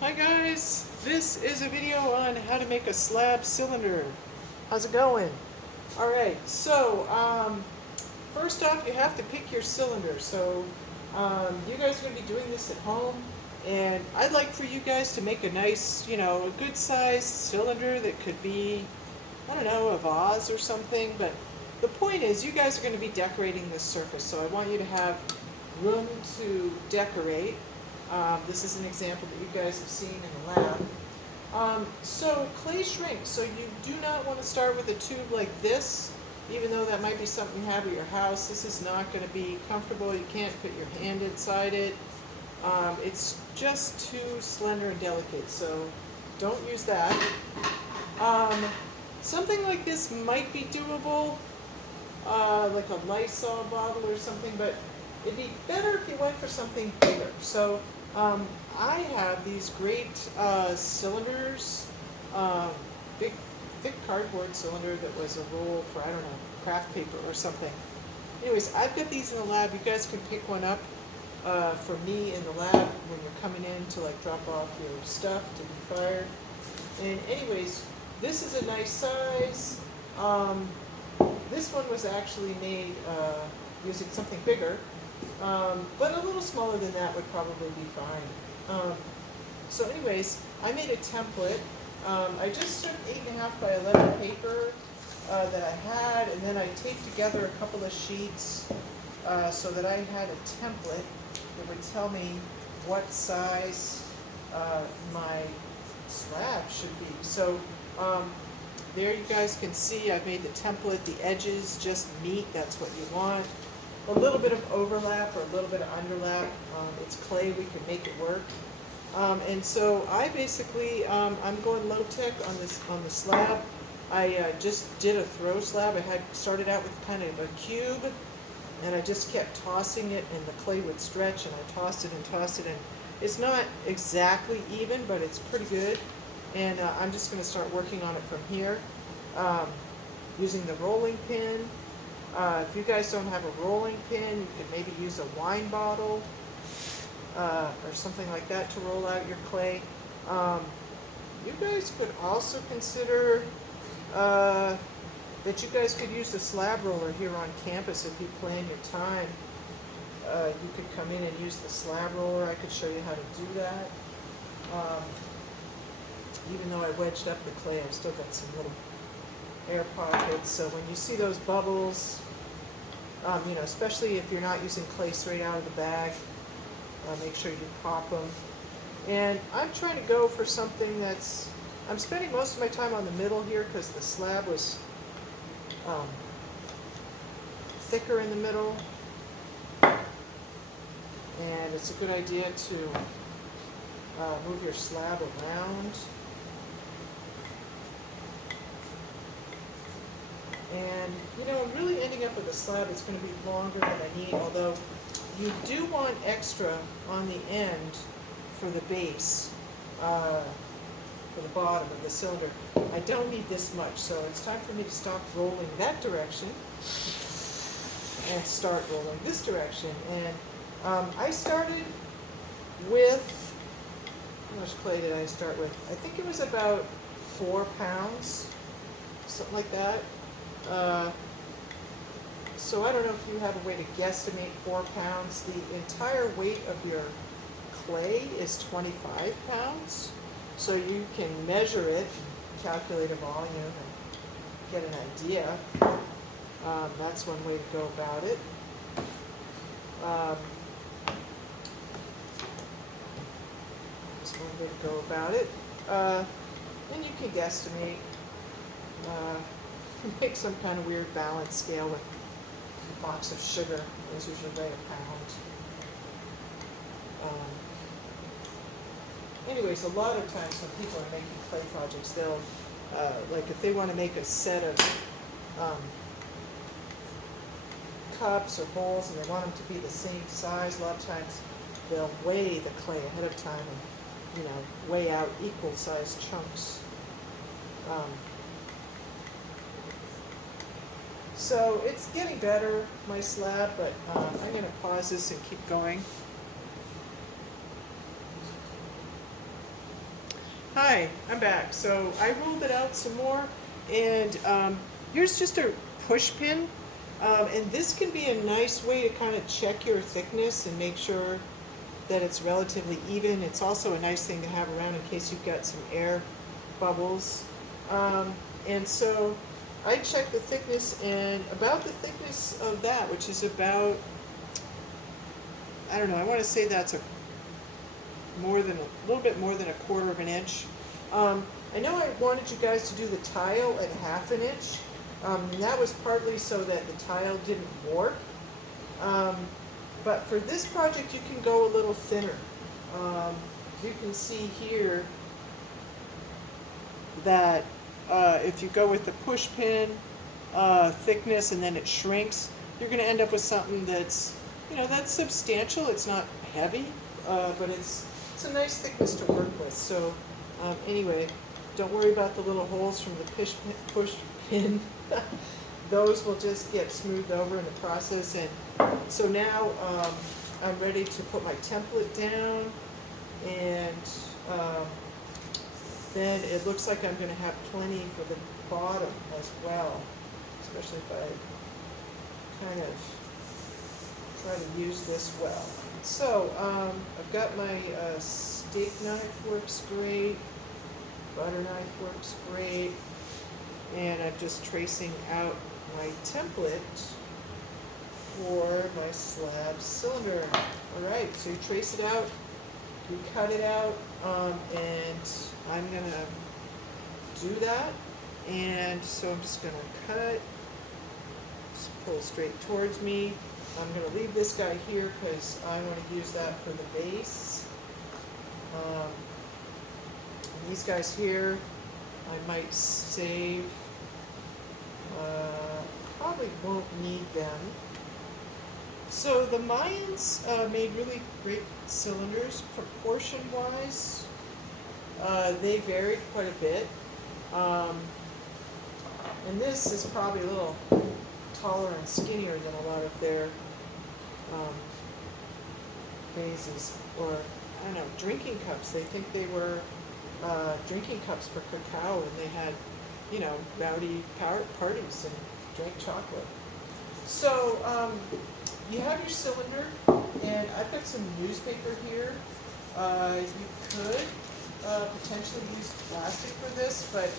Hi guys, this is a video on how to make a slab cylinder. How's it going? Alright, so first off you have to pick your cylinder. So you guys are going to be doing this at home, and I'd like for you guys to make a nice, a good sized cylinder that could be, I don't know, a vase or something. But the point is you guys are going to be decorating this surface, so I want you to have room to decorate. This is an example that you guys have seen in the lab. So clay shrinks, so you do not want to start with a tube like this, even though that might be something you have at your house. This is not going to be comfortable. You can't put your hand inside it. It's just too slender and delicate, so don't use that. Something like this might be doable, like a Lysol bottle or something, but it'd be better if you went for something bigger. So I have these great cylinders, big thick cardboard cylinder that was a roll for, I don't know, craft paper or something. Anyways, I've got these in the lab. You guys can pick one up for me in the lab when you're coming in to like drop off your stuff to be fired. And anyways, this is a nice size. This one was actually made using something bigger, but a little smaller than that would probably be fine. So anyways, I made a template. I just took 8.5 by 11 paper that I had, and then I taped together a couple of sheets so that I had a template that would tell me what size my slab should be. So there you guys can see I've made the template. The edges just meet, that's what you want. A little bit of overlap or a little bit of underlap. It's clay, we can make it work. And so I basically, I'm going low tech on the slab. I just did a throw slab. I had started out with kind of a cube, and I just kept tossing it, and the clay would stretch, and I tossed it and tossed it, and it's not exactly even, but it's pretty good. And I'm just going to start working on it from here, using the rolling pin. If you guys don't have a rolling pin, you could maybe use a wine bottle or something like that to roll out your clay. You guys could also consider that you guys could use the slab roller here on campus if you plan your time. You could come in and use the slab roller. I could show you how to do that. Even though I wedged up the clay, I've still got some little air pockets. So when you see those bubbles, especially if you're not using clay straight out of the bag, make sure you pop them. And I'm trying to go for something I'm spending most of my time on the middle here because the slab was thicker in the middle. And it's a good idea to move your slab around. And, really ending up with a slab that's going to be longer than I need, although you do want extra on the end for the base, for the bottom of the cylinder. I don't need this much, so it's time for me to stop rolling that direction and start rolling this direction. And I started with, how much clay did I start with? I think it was about 4 pounds, something like that. So I don't know if you have a way to guesstimate 4 pounds. The entire weight of your clay is 25 pounds. So you can measure it, calculate a volume, and get an idea. That's one way to go about it. That's one way to go about it. And you can guesstimate, make some kind of weird balance scale with a box of sugar. Those usually weigh a pound. Anyways, a lot of times when people are making clay projects, they'll, like if they want to make a set of cups or bowls and they want them to be the same size, a lot of times they'll weigh the clay ahead of time and, weigh out equal sized chunks. So it's getting better, my slab, but I'm going to pause this and keep going. Hi, I'm back. So I rolled it out some more, and here's just a push pin. And this can be a nice way to kind of check your thickness and make sure that it's relatively even. It's also a nice thing to have around in case you've got some air bubbles. And so I checked the thickness, and about the thickness of that, which is about, I don't know, I want to say that's a little bit more than a quarter of an inch. I know I wanted you guys to do the tile at half an inch. And that was partly so that the tile didn't warp. But for this project, you can go a little thinner. You can see here that if you go with the push pin thickness and then it shrinks, you're going to end up with something that's, that's substantial. It's not heavy, but it's a nice thickness to work with. So anyway, don't worry about the little holes from the push pin. Those will just get smoothed over in the process. And so now I'm ready to put my template down, and then it looks like I'm going to have plenty for the bottom as well, especially if I kind of try to use this well. So I've got my steak knife, works great, butter knife works great, and I'm just tracing out my template for my slab cylinder. Alright, so you trace it out, you cut it out, and I'm going to do that. And so I'm just going to cut, just pull straight towards me. I'm going to leave this guy here because I want to use that for the base. And these guys here, I might save. Probably won't need them. So the Mayans made really great cylinders. Proportion-wise, they varied quite a bit. And this is probably a little taller and skinnier than a lot of their vases, or I don't know, drinking cups. They think they were drinking cups for cacao, and they had, rowdy parties and drank chocolate. So you have your cylinder, and I've got some newspaper here. You could potentially use plastic for this, but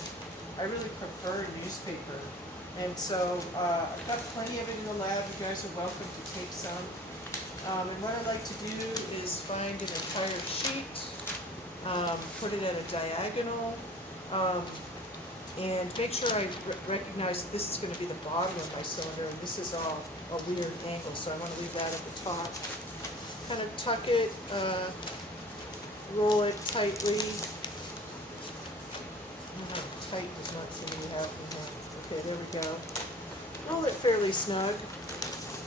I really prefer newspaper. And so I've got plenty of it in the lab. You guys are welcome to take some. And what I like to do is find an entire sheet, put it at a diagonal, and make sure I recognize that this is going to be the bottom of my cylinder, and this is all a weird angle, so I want to leave that at the top. Kind of tuck it, roll it tightly. Tight does not seem to be happening. Okay, there we go. Roll it fairly snug,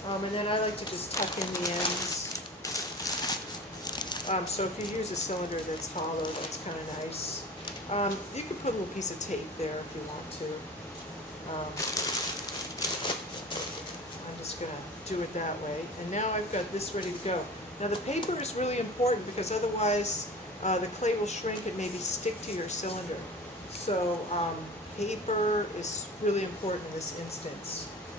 and then I like to just tuck in the ends. So if you use a cylinder that's hollow, that's kind of nice. You can put a little piece of tape there if you want to. I'm just going to do it that way. And now I've got this ready to go. Now the paper is really important because otherwise the clay will shrink and maybe stick to your cylinder. So paper is really important in this instance.